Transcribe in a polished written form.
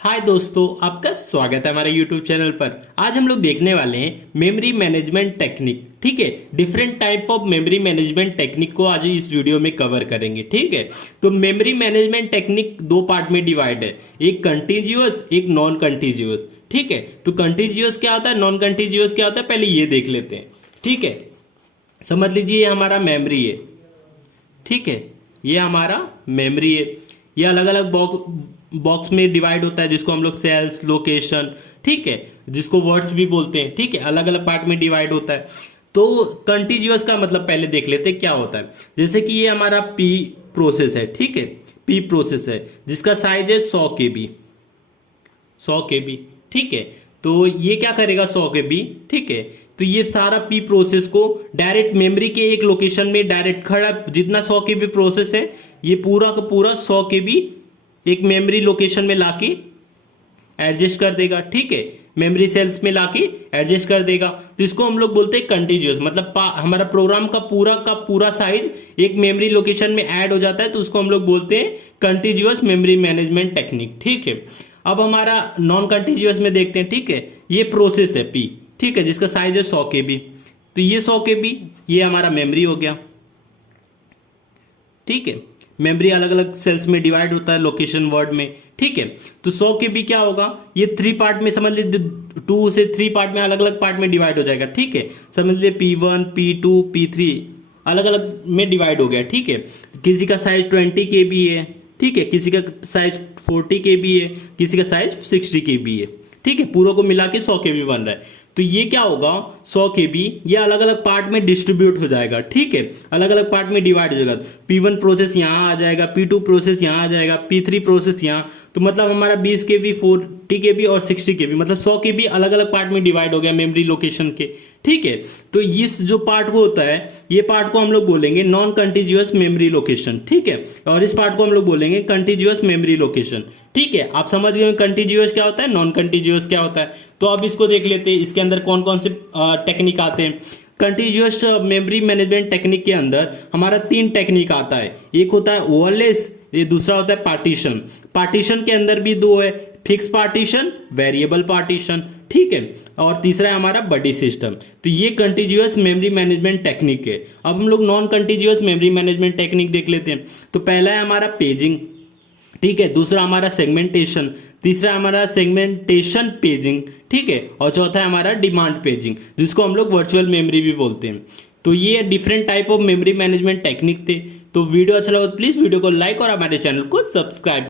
हाय दोस्तों, आपका स्वागत है हमारे YouTube चैनल पर। आज हम लोग देखने वाले हैं मेमोरी मैनेजमेंट टेक्निक। ठीक है, different type of memory management technique को आज इस वीडियो में कवर करेंगे। ठीक है, तो मेमोरी मैनेजमेंट टेक्निक दो पार्ट में डिवाइड है, एक कंटीन्यूअस, एक नॉन कंटीन्यूअस। ठीक है, तो कंटीन्यूअस क्या होता है, नॉन कंटीन्यूअस क्या होता है, पहले ये देख लेते हैं। ठीक है, समझ लीजिए ये हमारा मेमोरी है। ठीक है, ये हमारा मेमोरी है। ये अलग अलग बॉक्स में डिवाइड होता है, जिसको हम लोग सेल्स, लोकेशन, ठीक है, जिसको वर्ड्स भी बोलते हैं। ठीक है, अलग अलग पार्ट में डिवाइड होता है। तो कंटीन्यूअस का मतलब पहले देख लेते हैं क्या होता है। जैसे कि ये हमारा पी प्रोसेस है। ठीक है, पी प्रोसेस है जिसका साइज है 100 KB। 100 KB। ठीक है, तो ये क्या करेगा 100 KB। ठीक है, तो ये सारा पी प्रोसेस को डायरेक्ट मेमोरी के एक लोकेशन में डायरेक्ट खड़ा, जितना 100 KB प्रोसेस है ये पूरा का पूरा 100 KB एक मेमोरी लोकेशन में लाके एडजस्ट कर देगा। ठीक है, मेमोरी सेल्स में लाके एडजस्ट कर देगा। तो इसको हम लोग बोलते हैं कंटीन्यूअस, मतलब हमारा प्रोग्राम का पूरा साइज एक मेमोरी लोकेशन में ऐड हो जाता है, तो उसको हम लोग बोलते हैं कंटीन्यूअस मेमोरी मैनेजमेंट टेक्निक। ठीक है, अब हमारा नॉन कंटीन्यूअस में देखते हैं। ठीक है, ये प्रोसेस है पी, ठीक है, जिसका साइज है 100 KB। तो ये 100 KB ये हमारा मेमोरी हो गया। ठीक है, मेमोरी अलग अलग सेल्स में डिवाइड होता है लोकेशन वर्ड में। ठीक है, तो 100 KB क्या होगा, ये 3 पार्ट में, समझ लीजिए 2 से 3 पार्ट में, अलग अलग पार्ट में डिवाइड हो जाएगा। ठीक है, समझ लीजिए P1, P2, P3 अलग अलग में डिवाइड हो गया। ठीक है, किसी का साइज 20 KB है। ठीक है, किसी का साइज 40 KB है, किसी का साइज 60 KB है। ठीक है, पूरों को मिला के 100 KB बन रहा है। तो ये क्या होगा 100 KB ये अलग अलग पार्ट में डिस्ट्रीब्यूट हो जाएगा। ठीक है, अलग अलग पार्ट में डिवाइड हो जाएगा। P1 प्रोसेस यहाँ आ जाएगा, P2 प्रोसेस यहाँ आ जाएगा, P3 प्रोसेस यहाँ। तो मतलब हमारा 20 KB, 40 KB और 60 KB, मतलब 100 KB अलग अलग पार्ट में डिवाइड हो गया मेमोरी लोकेशन के। ठीक है, तो इस जो पार्ट को होता है, ये पार्ट को हम लोग बोलेंगे नॉन कंटीन्यूअस मेमोरी लोकेशन। ठीक है, और इस पार्ट को हम लोग बोलेंगे कंटीन्यूअस मेमोरी लोकेशन। ठीक है, आप समझ गए कंटीन्यूअस क्या होता है, नॉन कंटीन्यूअस क्या होता है। तो अब इसको देख लेते हैं, इसके अंदर कौन कौन से टेक्निक आते हैं। कंटीन्यूअस मेमोरी मैनेजमेंट टेक्निक के अंदर हमारा 3 टेक्निक आता है। एक होता है ओवरलेस, ये दूसरा होता है पार्टीशन। पार्टीशन के अंदर भी 2 है, फिक्स पार्टीशन, वेरिएबल पार्टीशन। ठीक है, और तीसरा है हमारा बडी सिस्टम। तो ये कंटीन्यूअस मेमोरी मैनेजमेंट टेक्निक है। अब हम लोग non continuous memory management technique देख लेते हैं। तो पहला है हमारा पेजिंग। ठीक है, दूसरा हमारा सेगमेंटेशन, तीसरा हमारा सेगमेंटेशन पेजिंग। ठीक है, और चौथा है हमारा डिमांड पेजिंग, जिसको हम लोग वर्चुअल मेमोरी भी बोलते हैं। तो ये different type of memory management technique थे। तो वीडियो अच्छा लगा तो प्लीज वीडियो को लाइक और हमारे चैनल को सब्सक्राइब